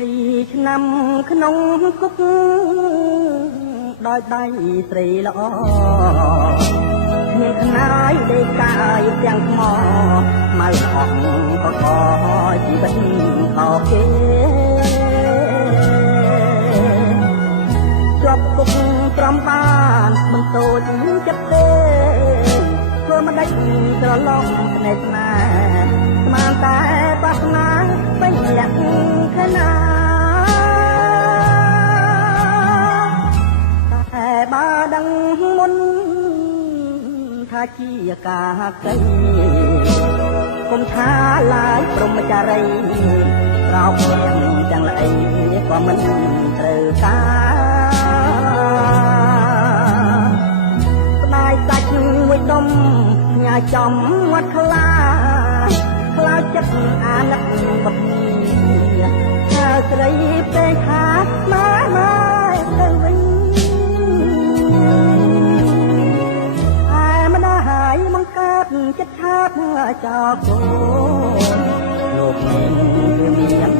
ឆ្នាំក្នុងគុកដោយដៃស្រីល្អមានខ្នាយដេកកាយទាំងថ្មម៉ៅអស់បកជីវិតតគេជាប់គុកត្រំបានមិនតូចចិត្តទេធ្វើមិនដាច់ត្រឡប់ស្នេហ៍ស្នាស្មានតែបាសនាពេញលក្ខណៈតែបើដឹងមុនថាជាការកៃគុំថាឡើយព្រមចារីក្រោកមានទាំងល្អីក៏មិនត្រូវការស្ដាយសាច់មួយដុំញ៉ាចំមាត់ខ្លាខ្លាចិត្តអាណិតបបថាស្រីពេកថាម៉ែទៅវិញម្ដាយបង្កើតចិត្តឆាតចោលកូនលោកមានមាន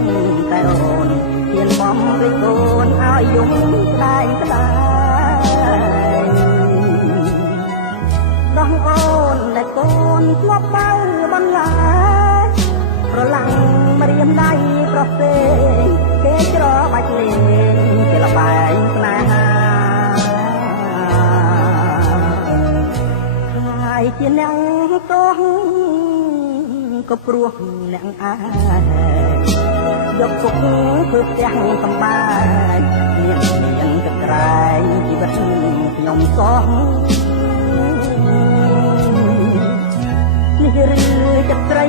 តែអូនហ៊ានបំពេញកូនឲ្យយំស្ដាយស្ដាយដោះអូនដែលកូនធ្លាប់បៅបន្លាយប្រឡាំងមរៀមដៃប្រសេគេច្របាច់លេងជាលបែងស្នេហាជាអ្នកទោះក៏ព្រោះអ្នកអាយកគុកធ្វើផ្ទះសម្បែងមានទឹកក្រែងជីវិតខ្ញុំសោះនេះឬចិត្តត្រី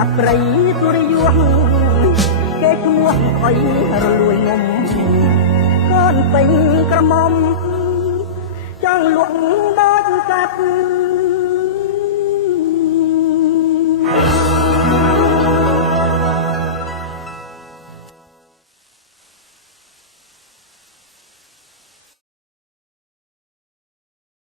អប្រិយទុរយៈគេឈ្មោះអុយរលួយងំកូនពេញក្រមុំចង់លក់ដូចសត្វ